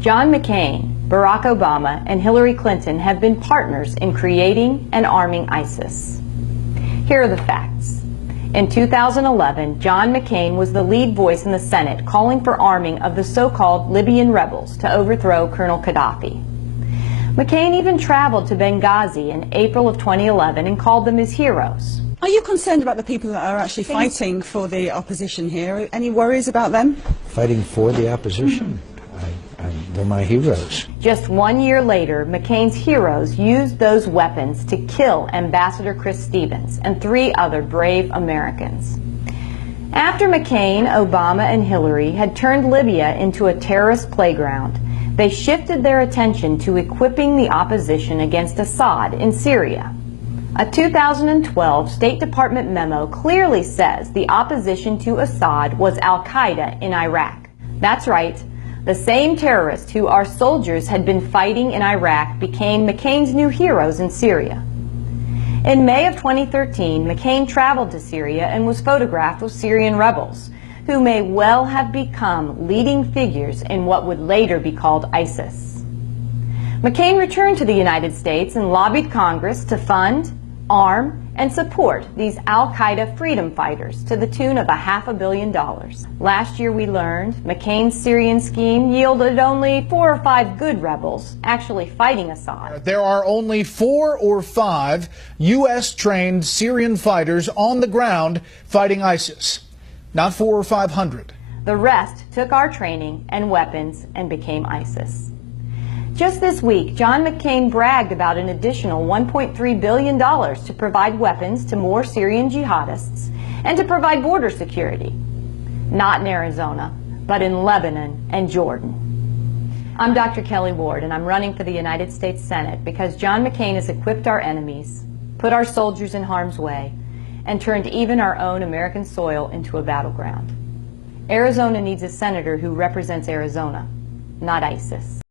John McCain, Barack Obama, and Hillary Clinton have been partners in creating and arming ISIS. Here are the facts. In 2011, John McCain was the lead voice in the Senate calling for arming of the so-called Libyan rebels to overthrow Colonel Gaddafi. McCain even traveled to Benghazi in April of 2011 and called them his heroes. Are you concerned about the people that are actually fighting for the opposition here? Any worries about them? Fighting for the opposition? They're my heroes. Just 1 year later, McCain's heroes used those weapons to kill Ambassador Chris Stevens and 3 other brave Americans. After McCain, Obama, and Hillary had turned Libya into a terrorist playground, they shifted their attention to equipping the opposition against Assad in Syria. A 2012 State Department memo clearly says the opposition to Assad was al-Qaeda in Iraq. That's right. The same terrorists who our soldiers had been fighting in Iraq became McCain's new heroes in Syria. In May of 2013, McCain traveled to Syria and was photographed with Syrian rebels, who may well have become leading figures in what would later be called ISIS. McCain returned to the United States and lobbied Congress to fund, arm, and support these al-Qaeda freedom fighters to the tune of $500 million. Last year we learned McCain's Syrian scheme yielded only 4 or 5 good rebels actually fighting Assad. There are only 4 or 5 U.S.-trained Syrian fighters on the ground fighting ISIS, not 400 or 500. The rest took our training and weapons and became ISIS. Just this week, John McCain bragged about an additional $1.3 billion to provide weapons to more Syrian jihadists and to provide border security. Not in Arizona, but in Lebanon and Jordan. I'm Dr. Kelly Ward, and I'm running for the United States Senate because John McCain has equipped our enemies, put our soldiers in harm's way, and turned even our own American soil into a battleground. Arizona needs a senator who represents Arizona, not ISIS.